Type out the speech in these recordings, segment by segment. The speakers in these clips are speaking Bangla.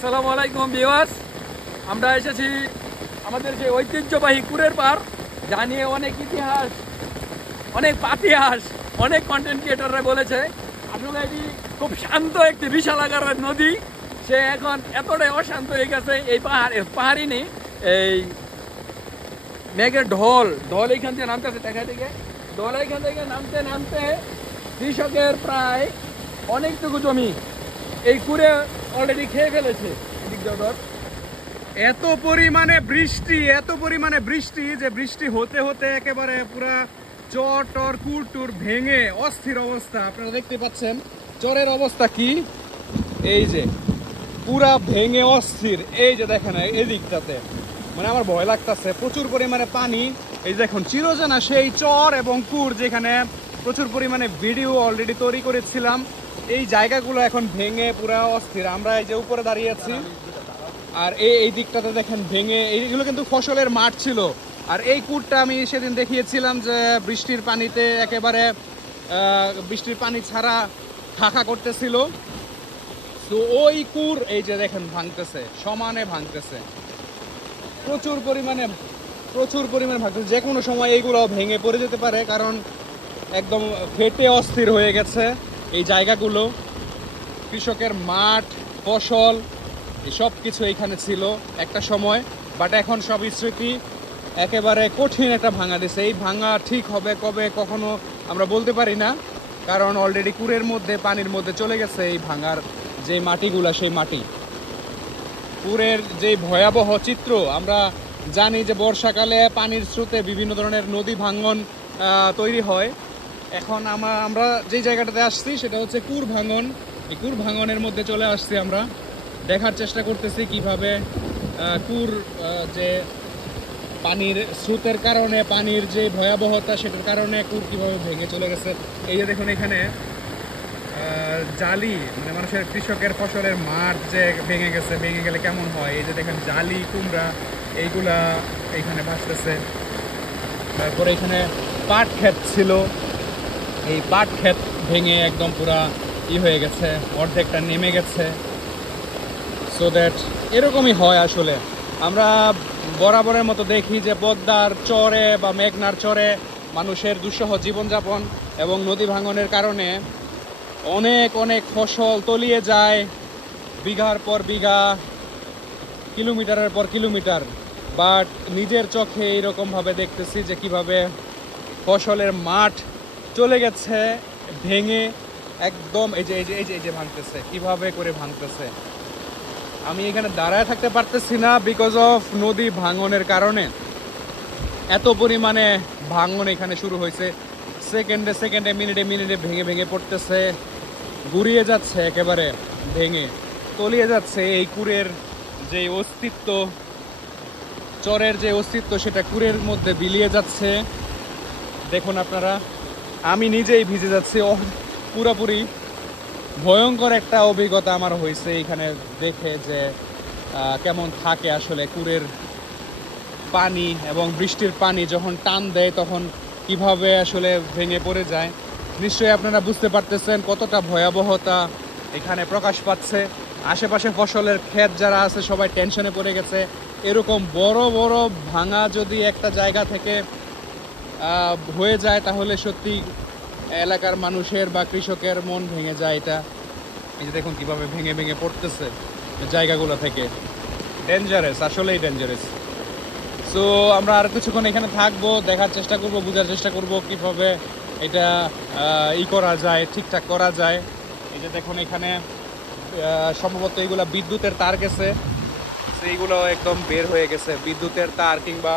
আসসালামু আলাইকুম ভিউয়ার্স, আমরা এসেছি আমাদের যে ঐতিহ্যবাহী কুরের পাড়, যা নিয়ে অনেক ইতিহাস, অনেক পাতিহাস, অনেক কন্টেন্ট ক্রিয়েটররা বলেছে আসলে এটি খুব শান্ত একটি বিশাল আকারের নদী। সে এখন এতটাই অশান্ত হয়ে গেছে, এই পাহাড়ই নেই, এই মেঘের ঢল এইখান থেকে নামতেছে, দেখা থেকে ঢল এখান থেকে নামতে নামতে কৃষকের প্রায় অনেকটুকু জমি এই কুরে অলরেডি খেয়ে ফেলেছে। এত পরিমাণে বৃষ্টি যে বৃষ্টি হতে হতে একেবারে পুরা চর টর কুর টুর ভেঙে অস্থির অবস্থা। আপনারা দেখতে পাচ্ছেন চরের অবস্থা কি, এই যে পুরা ভেঙে অস্থির। এই যে দেখেন এদিকটাতে মানে আমার ভয় লাগতেছে, প্রচুর পরিমাণে পানি। এই যে দেখুন চিরজানা সেই চর এবং কুর, যেখানে প্রচুর পরিমাণে ভিডিও অলরেডি তৈরি করেছিলাম, এই জায়গাগুলো এখন ভেঙে পুরা অস্থির। আমরা এই যে উপরে দাঁড়িয়ে আছি, আর এই দিকটাতে দেখেন ভেঙে, এইগুলো কিন্তু ফসলের মাঠ ছিল। আর এই কুরটা আমি সেদিন দেখিয়েছিলাম যে বৃষ্টির পানিতে একেবারে বৃষ্টির পানি ছাড়া থাকা করতেছিল। তো ওই কুর এই যে দেখেন ভাঙতেছে, সমানে ভাঙতেছে, প্রচুর পরিমাণে ভাঙতেছে। যে কোনো সময় এইগুলো ভেঙে পড়ে যেতে পারে, কারণ একদম ফেটে অস্থির হয়ে গেছে এই জায়গাগুলো। কৃষকের মাঠ, ফসল, সব কিছু এইখানে ছিল একটা সময়, বাট এখন সব স্মৃতি। একেবারে কঠিন একটা ভাঙা দিছে। এই ভাঙা ঠিক হবে কবে, কখনো আমরা বলতে পারি না, কারণ অলরেডি কুরের মধ্যে, পানির মধ্যে চলে গেছে এই ভাঙার যে মাটিগুলা, সেই মাটি। কুরের যে ভয়াবহ চিত্র, আমরা জানি যে বর্ষাকালে পানির স্রোতে বিভিন্ন ধরনের নদী ভাঙন তৈরি হয়। এখন আমরা যে জায়গাটাতে আসছি সেটা হচ্ছে কুর ভাঙন। এই কুর ভাঙনের মধ্যে চলে আসছি, আমরা দেখার চেষ্টা করতেছি কিভাবে কুর যে পানির স্রোতের কারণে, পানির যে ভয়াবহতা সেটার কারণে কুর কিভাবে ভেঙে চলে গেছে। এই যে দেখুন এখানে জালি, মানে মানুষের কৃষকের ফসলের মাঠ যে ভেঙে গেছে, ভেঙে গেলে কেমন হয়। এই যে দেখেন জালি, কুমড়া, এইগুলা এইখানে ভাসতেছে। তারপরে এখানে পাট ক্ষেত ছিল, এই পাট ক্ষেত ভেঙে একদম পুরা হয়ে গেছে, অর্ধেকটা নেমে গেছে। সো দ্যাট এরকমই হয় আসলে। আমরা বরাবরের মতো দেখি যে পদ্মার চরে বা মেঘনার চরে মানুষের দুঃসহ জীবনযাপন এবং নদী ভাঙনের কারণে অনেক ফসল তলিয়ে যায়, বিঘার পর বিঘা, কিলোমিটারের পর কিলোমিটার। বাট নিজের চোখে এইরকমভাবে দেখতেছি যে কিভাবে ফসলের মাঠ চলে গেছে ভেঙে একদম। এই যে ভাঙতেছে, কিভাবে করে ভাঙতেছে। আমি এখানে দাঁড়ায় থাকতে পারতেছি না বিকজ অফ নদী ভাঙনের কারণে। এত পরিমাণে ভাঙন এখানে শুরু হয়েছে, সেকেন্ডে মিনিটে ভেঙে পড়তেছে, গুড়িয়ে যাচ্ছে, একেবারে ভেঙে তলিয়ে যাচ্ছে। এই কুরের যে অস্তিত্ব, চরের যে অস্তিত্ব, সেটা কুরের মধ্যে বিলিয়ে যাচ্ছে। দেখুন আপনারা, আমি নিজেই ভিজে যাচ্ছি। পুরোপুরি ভয়ঙ্কর একটা অভিজ্ঞতা আমার হয়েছে এখানে দেখে, যে কেমন থাকে আসলে কুরের পানি এবং বৃষ্টির পানি যখন টান দেয় তখন কিভাবে আসলে ভেঙে পড়ে যায়। নিশ্চয়ই আপনারা বুঝতে পারতেছেন কতটা ভয়াবহতা এখানে প্রকাশ পাচ্ছে। আশেপাশে ফসলের ক্ষেত যারা আছে সবাই টেনশনে পড়ে গেছে। এরকম বড় বড় ভাঙা যদি একটা জায়গা থেকে হয়ে যায় তাহলে সত্যি এলাকার মানুষের বা কৃষকের মন ভেঙে যায়। এটা এই যে দেখুন কিভাবে ভেঙে পড়তেছে জায়গাগুলো থেকে। ডেঞ্জারাস, আসলেই ডেঞ্জারাস। সো আমরা আর কিছুক্ষণ এখানে থাকবো, দেখার চেষ্টা করব, বোঝার চেষ্টা করব কিভাবে এটা করা যায়, ঠিকঠাক করা যায়। এই যে দেখুন এখানে সম্ভবত এইগুলা বিদ্যুতের তার গেছে, সেইগুলো একদম বের হয়ে গেছে। বিদ্যুতের তার কিংবা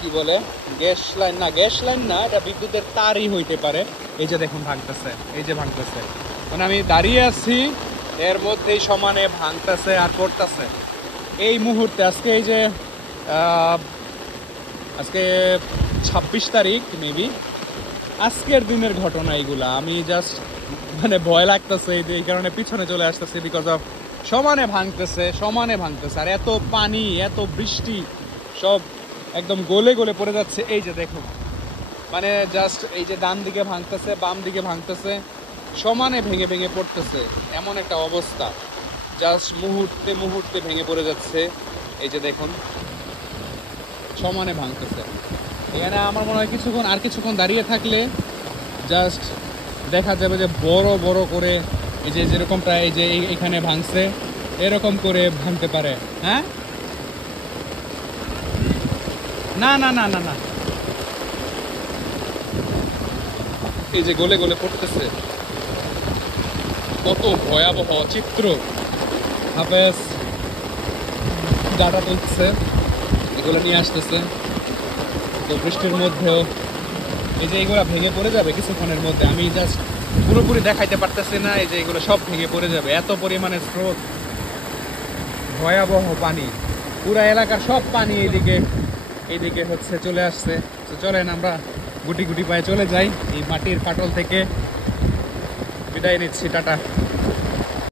কি বলে গ্যাস লাইন না, এটা বিদ্যুতের তারই হইতে পারে। এই যে দেখুন ভাঙতেছে, এই যে ভাঙতেছে, মানে আমি দাঁড়িয়ে আছি এর মধ্যেই সমানে ভাঙতেছে আর পড়তেছে এই মুহূর্তে। আজকে এই যে আজকে 26 তারিখ, মেবি আজকের দিনের ঘটনা এইগুলা। আমি জাস্ট মানে ভয় লাগতেছে, এই কারণে পিছনে চলে আসতেছে বিকজ অফ সমানে ভাঙতেছে। আর এত পানি, এত বৃষ্টি, সব একদম গলে পড়ে যাচ্ছে। এই যে দেখুন, মানে জাস্ট এই যে ডান দিকে ভাঙতেছে, বাম দিকে ভাঙতেছে, সমানে ভেঙে ভেঙে পড়তেছে, এমন একটা অবস্থা। জাস্ট মুহূর্তে মুহূর্তে ভেঙে পড়ে যাচ্ছে। এই যে দেখুন সমানে ভাঙতেছে। এখানে আমার মনে হয় কিছুক্ষণ দাঁড়িয়ে থাকলে জাস্ট দেখা যাবে যে বড় বড় করে এই যে যেরকমটা এই যে এখানে ভাঙছে এরকম করে ভাঙতে পারে। হ্যাঁ, না না না না না, এই যে গলে গলে পড়তেছে, কত ভয়াবহ চিত্র। হাফেজ ডাটা তুলছে, এগুলো নিয়ে আসতেছে। তো বৃষ্টির মধ্যেও এই যে এগুলো ভেঙে পড়ে যাবে কিছুক্ষণের মধ্যে। আমি জাস্ট পুরোপুরি দেখাইতে পারতেছি না। এই যে এগুলো সব ভেঙে পড়ে যাবে, এত পরিমাণে স্রোত, ভয়াবহ পানি। পুরা এলাকার সব পানি এইদিকে হচ্ছে চলে আসছে। তো চলেন আমরা গুটি গুটি পায়ে চলে যাই। এই মাটির ফাটল থেকে বিদায় নিচ্ছি, টাটা।